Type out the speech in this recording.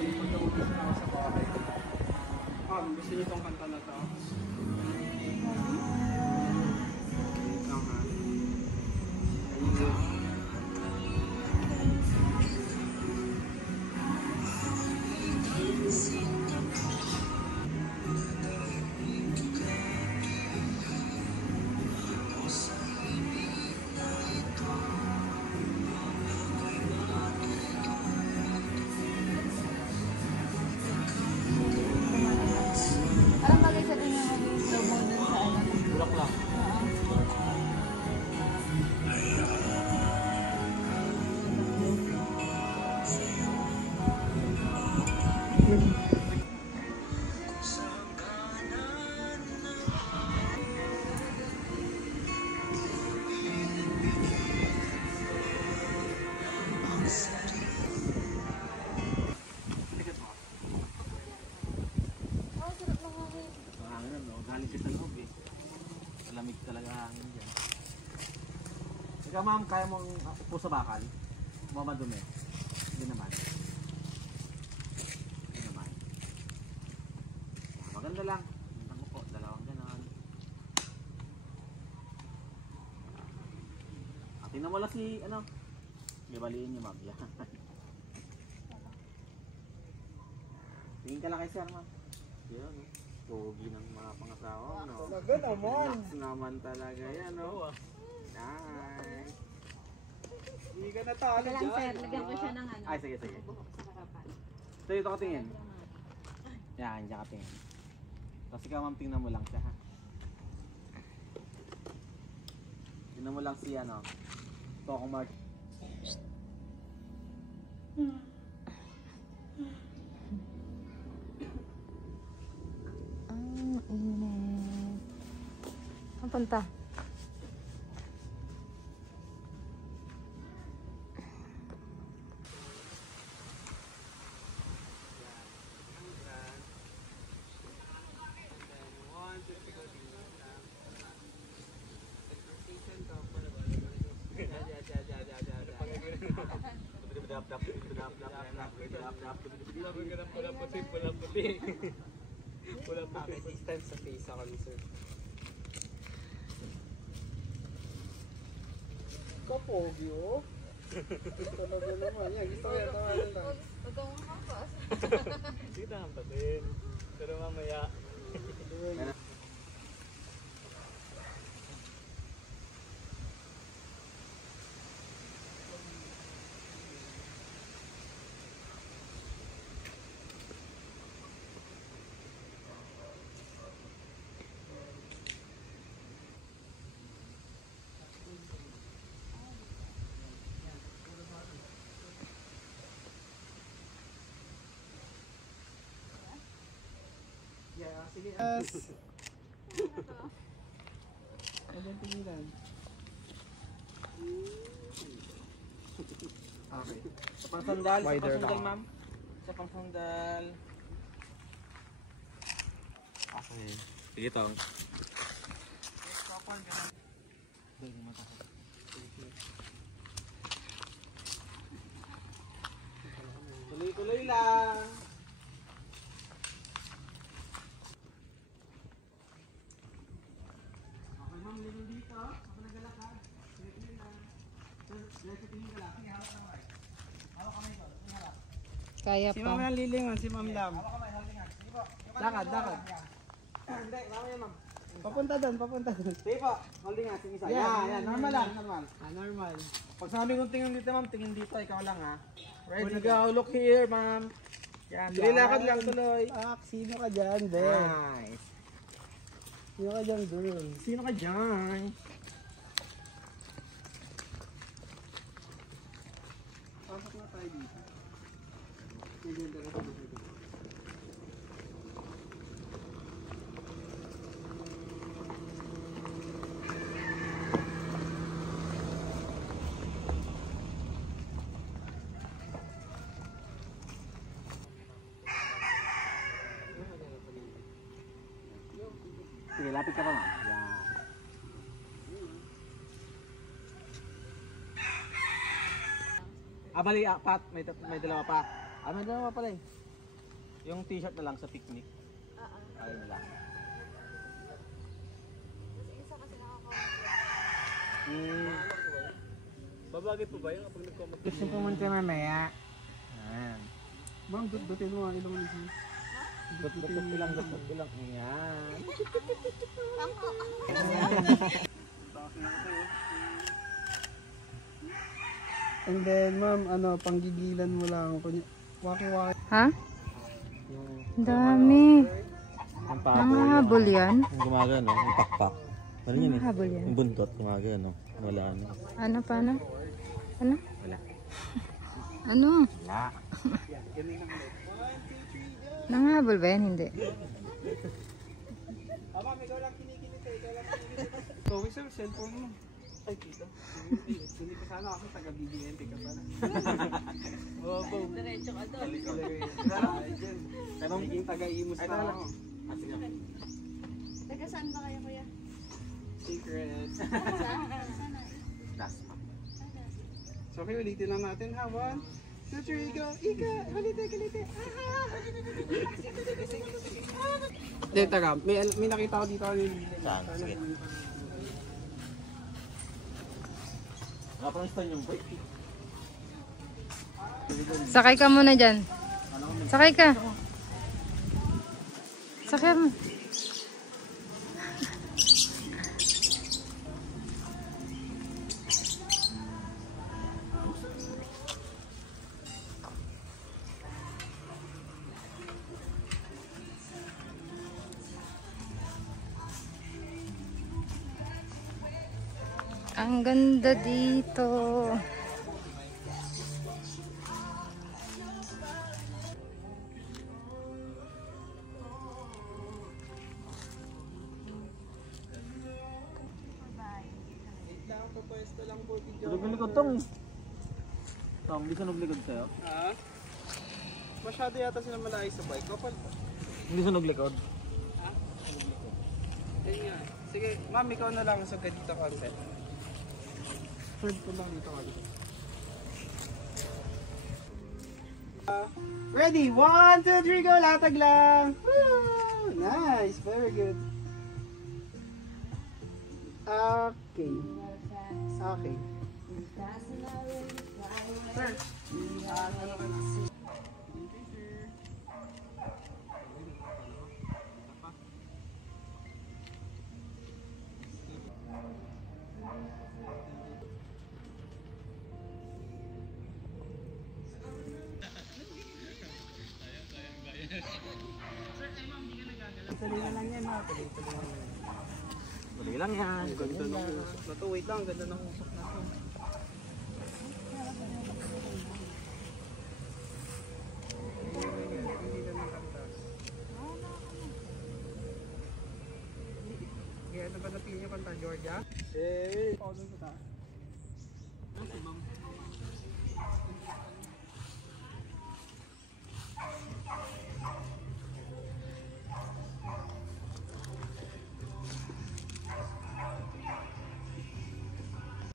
yung pagka-ulis na ako sa bahay. Gusto niyo itong kanta na to? Ito nga. Alam bagay sa inyo yung promo dun sa ano? Bulak lang. Malamig talaga hangin dyan. Ikaw ma'am, kaya mong upo sa bakal? Mamadumi? Hindi naman. Hindi naman. Maganda lang. Magandang upo. Dalawang ganon. Tingnan mo lang si, ano? Ibaliin niyo ma'am. Tingin ka lang kay sir ma'am. Yan o. Pogi ng mga pangasawa, no? Talaga naman. Relax naman talaga yan, no? Nice. Hindi ka natalo Ito lang dyan. sir, lagyan ko siya ng ano. Ay, sige, sige. Sarapan. So, dito ka tingin. Yan, dyan ka tingin. Tapos ikaw, ma'am, tingnan mo lang siya, ha? Tingnan mo lang si, ano, Tokong Mark. Init. Ang punta? Wala pa resistance sa face ako ni sir. Kapogi oh. Talaga naman yan. Gusto ko yan tawanan lang. Huwag kang makapas. Sige na ang patin. Pero mamaya. Yeah, sige. Yes. Ano yung tingilan? Okay. Sa pangsandal, sa Wider pangsandal, lang. ma'am. Sa pangsandal. Okay. Sige, tong. Tuloy-tuloy lang. Okay, ma'am, lilin dito. Ako naglalakad. Tuloy-tuloy lang. Diretso tingin ka lang. Sige, hawak na kamay. Hawak kamay ko. Sige, harap. Kaya Si Ma'am pa. Lilingon, si Ma'am Lam. Hawak kamay, hawak nga. Sige po. Lakad, lakad. Hindi, mamaya, ma'am. Papunta doon, papunta doon. Sige po. Holding nga, sige isa. Yan, Yan, yan, yan. Normal yan. lang, normal. Normal. Pag sabi kong tingin dito, ma'am, tingin dito. Ikaw lang, ha. Ready Ready go. Look here, ma'am. Yan. Dilakad lang tuloy. Sino ka dyan, Ben? Nice. Sino ka dyan, girl? Sino ka dyan? Pasok na tayo dito. Medyo dito. Sige, lapit ka pa, ma'am. Yan. Bali, Pat, may dalawa pa. May dalawa pala eh. Yung t-shirt na lang sa picnic. Oo. Ayun na lang. Kasi isa kasi nakakawala. Babagay po ba yung kapag nagkomot? Gusto pumunta mamaya. Ayan. Ma'am, dutin mo ang ilong mo. Dot ilang. Ayan. Pangko. And then, ma'am, panggigilan mo lang. Waki-waki. Ha? Yung Dami. Ang pabo. Nangahabol yan? Yung gumagano, yung pakpak. Ano yun eh? Nangahabol yan? Yung buntot, gumagano. Wala ano. Ano pa na? Ano? Wala. Ano? Wala. Nangahabol ba yan? Hindi. ma'am, ikaw lang kinikilit eh. Ikaw lang kinikilit. Ikaw, sir, cellphone mo. Ay, tita. Hindi ka sana ako taga-BBNT ka pala. Oo, po. Diretso ka doon. Tanong naging taga-imus na ako. Taga saan ba kayo, kuya? Secret. Saan? Dasma. So, okay, ulitin lang natin ha. 1, 2, 3, go. Ika, ulitin. Hindi, taga. May nakita ko dito kanina. Saan? Sige. Nakapangstan yung bike. Sakay ka muna dyan. Sakay ka. Sakay mo. Ang ganda dito. Pwesto lang po, video. Sunog likod tong. Tom, hindi sunog likod sa'yo? Ha? Masyado yata sila malayo sa bike. Kapal pa. Hindi sunog likod. Yan nga. Sige, ma'am, ikaw na lang sa dito konti. Third ko lang dito konti. Ready? 1, 2, 3, go! Latag lang! Woo! Nice! Very good. Okay. Okay. Sir, ano ka na? Tuloy na lang yan ha. Tuloy lang yan. Tuloy lang yan. Ganda ng usok na to. Wait lang, ganda ng usok na to. Hindi na nakatas. Kaya ano ba napili niyo kanta, Georgia? Eh, paano sa taas?